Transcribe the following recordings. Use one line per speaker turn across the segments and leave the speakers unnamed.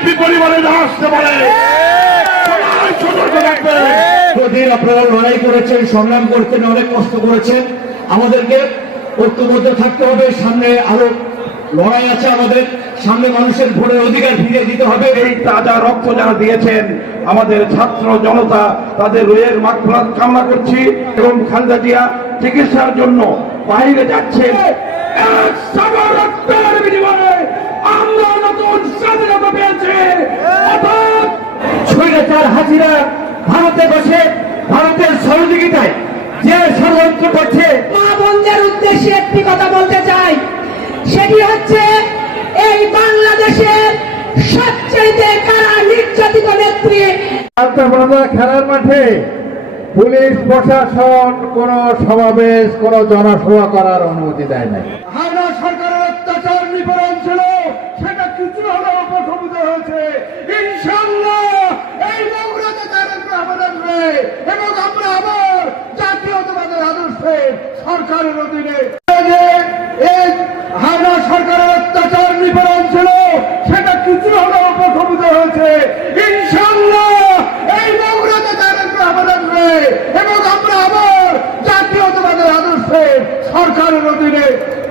BNP পরিবারে না আসতে পারে। সবাই সতর্ক থাকবে।
দীর্ঘদিন আপনারা লড়াই করেছেন সংগ্রাম করতেন অনেক কষ্ট করেছেন। আমাদেরকে ঐক্যবদ্ধ থাকতে হবে সামনে আরও লড়াই আছে আমাদের। সামনে মানুষের ভোটের অধিকার ফিরিয়ে দিতে হবে।
এই তাজা রক্ত যারা দিয়েছেন আমাদের ছাত্র জনতা তাদের রোয়ের মাগফিরাত কামনা করছি এবং খালেদা জিয়া চিকিৎসার জন্য বাইরে যাচ্ছেন এক সাগর রক্তের বিনিময়ে আমরা নতুন স্বাধীনতা পেয়েছি
স্বৈরাচার হাসিনা ভারতে বসে ভারতের সহযোগিতায় যে ষড়যন্ত্র করছে
মা বোনদের উদ্দেশ্যে একটি কথা বলতে চাই। সেটি হচ্ছে এই বাংলাদেশের কারা নির্যাতিত নেত্রী?
খেলার মাঠে পুলিশ প্রশাসন কোন সমাবেশ কোন জনসভা করার অনুমতি দেয় নাই হায়না সরকারের অত্যাচার নিবারণ ছিল সেটা কিছু হলেও প্রশমিত হয়েছে ইনশাল্লাহ এই বগুড়াতে তারেক রহমান আসবে এবং আমরা আবার জাতীয়তাবাদের আদর্শে সরকারের অধীনে। সরকারের অত্যাচার নিবারণ ছিল, সেটা কিছু হয়েছে। সরকারের অধীনে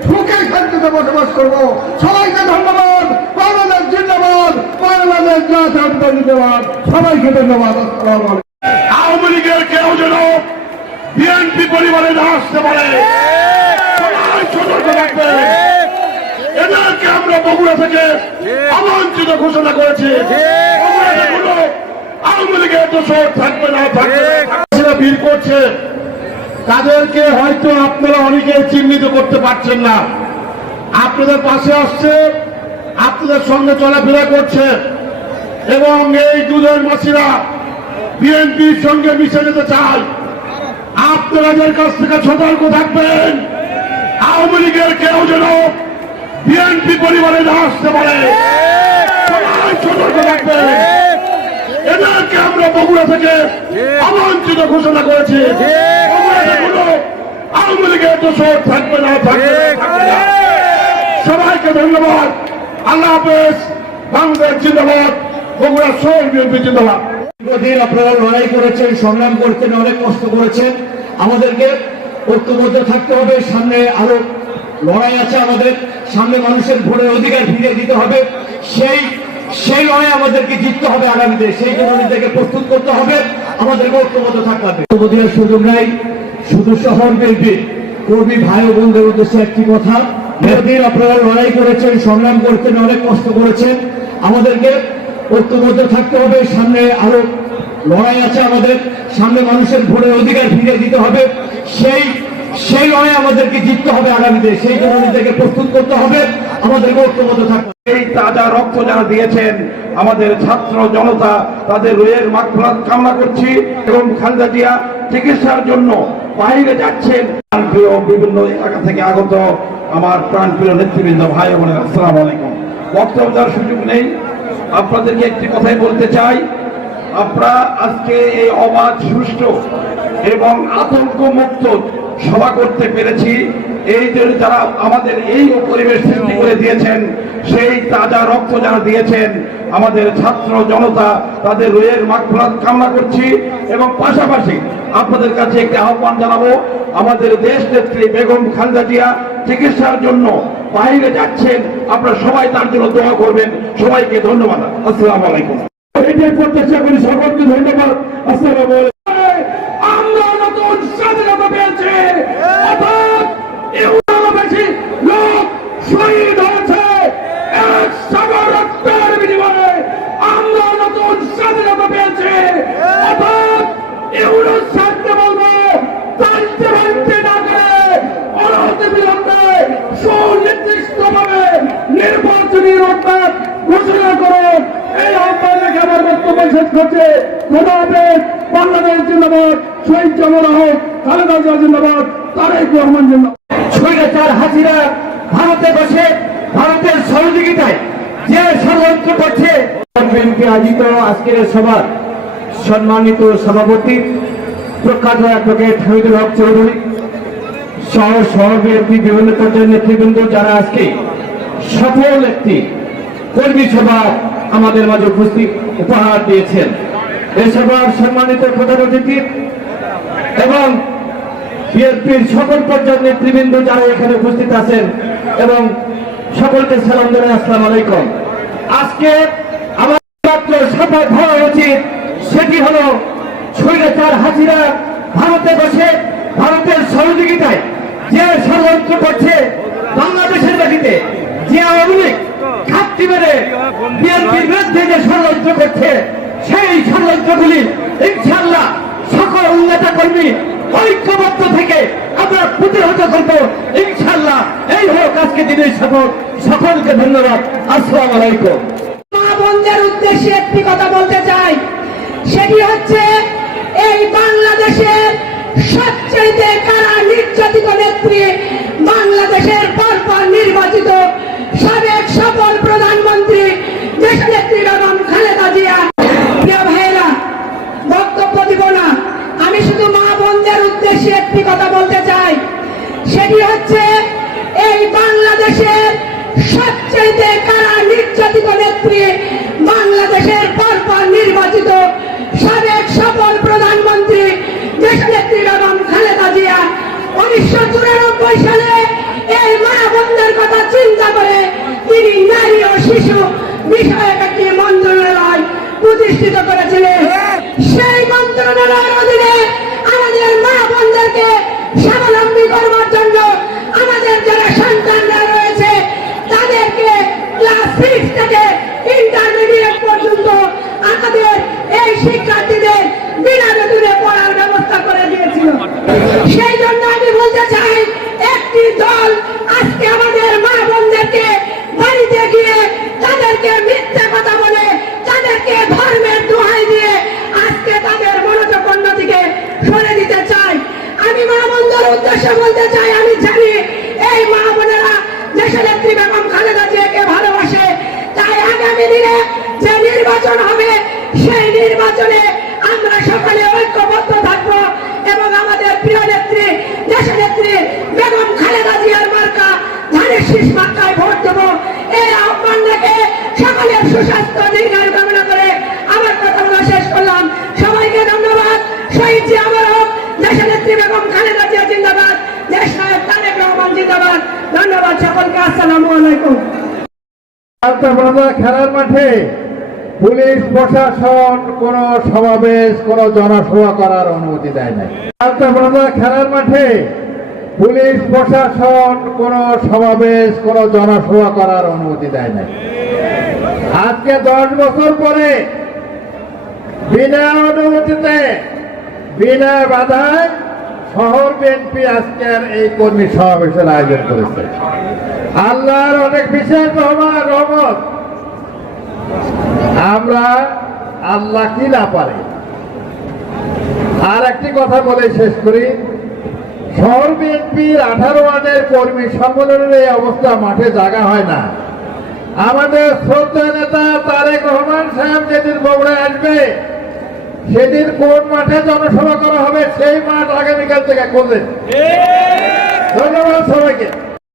সুখে শান্তিতে বসবাস করব। সবাইকে ধন্যবাদ। বাংলাদেশ জিন্দাবাদ। বাংলাদেশ জাতীয়তা জিন্দাবাদ। সবাইকে ধন্যবাদ।
আওয়ামী লীগের কেউ যেন বিএনপি পরিবারে না আসতে পারে। এদেরকে আমরা বগুড়া থেকে অবাঞ্ছিত ঘোষণা করেছি। আওয়ামী লীগের দোষর থাকবে না, থাকবে ভিড় করছে। তাদেরকে হয়তো আপনারা অনেকে চিহ্নিত করতে পারছেন না। আপনাদের পাশে আসছে, আপনাদের সঙ্গে চলাফেরা করছে। এবং এই দুধের মাসিরা বিএনপির সঙ্গে মিশে যেতে চায়। আপনারা এদের কাছ থেকে সতর্ক থাকবেন। আওয়ামী লীগের কেউ যেন বিএনপি পরিবারে না আসতে পারে। সতর্ক থাকবেন। এদেরকে আমরা বগুড়া থেকে অবাঞ্ছিত ঘোষণা করেছি। আওয়ামী লীগের না থাকবে না, থাকবে সবাইকে ধন্যবাদ। আল্লাহ হাফেজ বাংলাদেশ জিন্দাবাদ বগুড়া শহর বিএনপি জিন্দাবাদ।
দীর্ঘদিন আপনারা লড়াই করেছেন, সংগ্রাম করতেন অনেক কষ্ট করেছেন। আমাদেরকে ঐক্যবদ্ধ থাকতে হবে, সামনে আরও লড়াই আছে আমাদের, সামনে মানুষের ভোটের অধিকার ফিরিয়ে দিতে হবে। সেই সেই লড়াই আমাদেরকে জিততে হবে আগামীতে সেই জন্য নিজেকে প্রস্তুত করতে হবে, আমাদেরকে ঐক্যবদ্ধ থাকতে হবে। ঐক্যবদ্ধের সুযোগ নাই, শুধু শহর বিএনপি। কর্মী ভাই ও বোনদের উদ্দেশ্যে একটি কথা দীর্ঘদিন আপনারা লড়াই করেছেন, সংগ্রাম করতেন অনেক কষ্ট করেছেন। আমাদেরকে ঐক্যবদ্ধ থাকতে হবে, সামনে আরও লড়াই আছে আমাদের, সামনে মানুষের ভোটের অধিকার ফিরিয়ে দিতে হবে, সেই সেই লড়াই আমাদেরকে জিততে হবে আগামীতে, সেই জন্য নিজেকে প্রস্তুত করতে হবে, আমাদেরকে ঐক্যবদ্ধ থাকতে
এই তাজা রক্ত যারা দিয়েছেন, আমাদের ছাত্র জনতা, তাদের রোয়ের মাগফিরাত কামনা করছি এবং খালেদা জিয়া চিকিৎসার জন্য বাইরে যাচ্ছেন। প্রাণপ্রিয় বিভিন্ন এলাকা থেকে আগত আমার প্রাণপ্রিয় নেতৃবৃন্দ, ভাই বোনের, আসসালাম আলাইকুম। বক্তব্য দেওয়ার সুযোগ নেই। আপনাদেরকে একটি কথাই বলতে চাই। আপনারা আজকে এই অবাধ, সুষ্ঠু এবং আতঙ্ক মুক্ত সভা করতে পেরেছি। এই জন্য যারা আমাদের এই পরিবেশ সৃষ্টি করে দিয়েছেন, সেই তাজা রক্ত যারা দিয়েছেন আমাদের ছাত্র জনতা তাদের রোয়ের মাগফিরাত কামনা করছি এবং পাশাপাশি আপনাদের কাছে একটি আহ্বান জানাব আমাদের দেশ নেত্রী বেগম খালেদা জিয়া চিকিৎসার জন্য বাইরে যাচ্ছেন। আপনারা সবাই তার জন্য দোয়া করবেন। সবাইকে ধন্যবাদ। আসসালাম আলাইকুম। এটাই প্রত্যাশা করি সকলকে ধন্যবাদ। আসসালামু আলাইকুম। আমরা নতুন স্বাধীনতা পেয়েছি। ঘোষণা করুন এই আহ্বান রেখে আমার বক্তব্য শেষ করছে। খোদা হাফেজ বাংলাদেশ জিন্দাবাদ শহীদ জামর হোক খালেদা জিয়া জিন্দাবাদ তারেক রহমান জিন্দাবাদ।
স্বৈরাচার হাসিনা ভারতে বসে ভারতের সহযোগিতায় যে ষড়যন্ত্র করছে। বিএনপি আয়োজিত আজকের সভার সম্মানিত সভাপতি প্রখ্যাত অ্যাডভোকেট হামিদুল হক চৌধুরী সহ সহ বিএনপি বিভিন্ন পর্যায়ের নেতৃবৃন্দ যারা আজকে সফল একটি কর্মী সভা আমাদের মাঝে উপস্থিত উপহার দিয়েছেন। এই সভার সম্মানিত প্রধান অতিথি এবং বিএনপির সকল পর্যায়ের নেতৃবৃন্দ যারা এখানে উপস্থিত আছেন এবং সকলকে সালাম জানাই, আসসালাম আলাইকুম। আজকে আমার মাত্র শপথ হওয়া উচিত সেটি হলো স্বৈরাচার হাসিরা ভারতে বসে ভারতের সহযোগিতায় যে ষড়যন্ত্র করছে বাংলাদেশের মাটিতে যে আওয়ামী লীগ ঘাটতি মেরে বিএনপির বিরুদ্ধে যে ষড়যন্ত্র করছে, সেই ষড়যন্ত্রগুলি ইনশাল্লাহ সকল নেতা কর্মী ঐক্যবদ্ধ থেকে আমরা প্রতিহত করব। ইনশাল্লাহ এই হোক, আজকে দিনের শপথ সকলকে ধন্যবাদ। আসসালাম আলাইকুম।
মা বোনদের উদ্দেশ্যে একটি কথা বলতে চাই। সেটি হচ্ছে, এই বাংলাদেশের সবচেয়ে কারা নির্যাতিত নেত্রী বাংলাদেশের পরপর নির্বাচিত সাবেক সফল প্রধানমন্ত্রী দেশনেত্রী বেগম খালেদা জিয়া প্রিয় ভাইয়েরা বক্তব্য দিব না আমি শুধু মা বোনদের উদ্দেশ্যে একটি কথা বলতে চাই হচ্ছে এই বাংলাদেশের সবচেয়ে কারা নির্যাতিত নেত্রী বাংলাদেশের পরপর নির্বাচিত সাবেক সফল প্রধানমন্ত্রী দেশনেত্রী বেগম খালেদা জিয়া উনিশশো চুরানব্বই সালে এই মা বোনদের কথা চিন্তা করে তিনি নারী ও শিশু বিষয়ক একটি মন্ত্রণালয় প্রতিষ্ঠিত করেছিলেন সেই মন্ত্রণালয়ের অধীনে আমাদের মা বোনদেরকে স্বাবলম্বী করবার জন্য আমাদের যারা সন্তানরা রয়েছে তাদেরকে ক্লাস সিক্স থেকে ইন্টারমিডিয়েট পর্যন্ত আমাদের এই শিক্ষার্থীদের বিনা বেতনে পড়ার ব্যবস্থা করে দিয়েছিল সেই জন্য আমি বলতে চাই একটি দল আজকে আমাদের মা বোনদেরকে বাড়িতে গিয়ে তাদেরকে মিথ্যা কথা বলে তাদেরকে ধর্মের দোহাই দিয়ে আজকে তাদের মনোযোগ অন্যদিকে সরে দিতে চাই আমি মা বোনদের উদ্দেশ্যে বলতে চাই আমি জানি এই মা বোনেরা দেশের নেত্রী বেগম খালেদা জিয়াকে ভালোবাসে। তাই আগামী দিনে যে নির্বাচন হবে, সেই নির্বাচনে আমরা সকলে ঐক্যবদ্ধ থাকব এবং আমাদের প্রিয় নেত্রী, দেশের নেত্রী বেগম খালেদা জিয়ার মার্কা, ধানের শীষ মার্কায় ভোট দেবো। এই আহ্বান সকলের সুস্বাস্থ্য দীর্ঘায়ু কামনা করে আমার কথাগুলো শেষ করলাম সবাইকে ধন্যবাদ শহীদ জি আমার হোক দেশের নেত্রী বেগম খালেদা জিয়া জিন্দাবাদ দেশ নায়ক তারেক রহমান জিন্দাবাদ ধন্যবাদ সকলকে আসসালামু আলাইকুম
আন্তঃপ্রজা খেলার মাঠে পুলিশ প্রশাসন কোন সমাবেশ, কোন জনসভা করার অনুমতি দেয় নাই। আন্তঃপ্রজা খেলার মাঠে পুলিশ প্রশাসন কোন সমাবেশ, কোন জনসভা করার অনুমতি দেয় নাই। আজকে দশ বছর পরে বিনা অনুমতিতে, বিনা বাধায় শহর বিএনপি আজকের এই কর্মী সমাবেশের আয়োজন করেছে। আল্লাহর অনেক বিশেষ রহমান রহমত। আমরা আল্লাহ কি না পারে? আর একটি কথা বলে শেষ করি। শহর বিএনপির আঠারো ওয়ার্ডের কর্মী সম্মেলনের এই অবস্থা মাঠে জাগা হয় না। আমাদের শ্রদ্ধা নেতা তারেক রহমান সাহেব যেদিন বগুড়ায় আসবে সেদিন কোন মাঠে জনসভা করা হবে সেই মাঠ আগামীকাল থেকে খোঁজে ধন্যবাদ সবাইকে।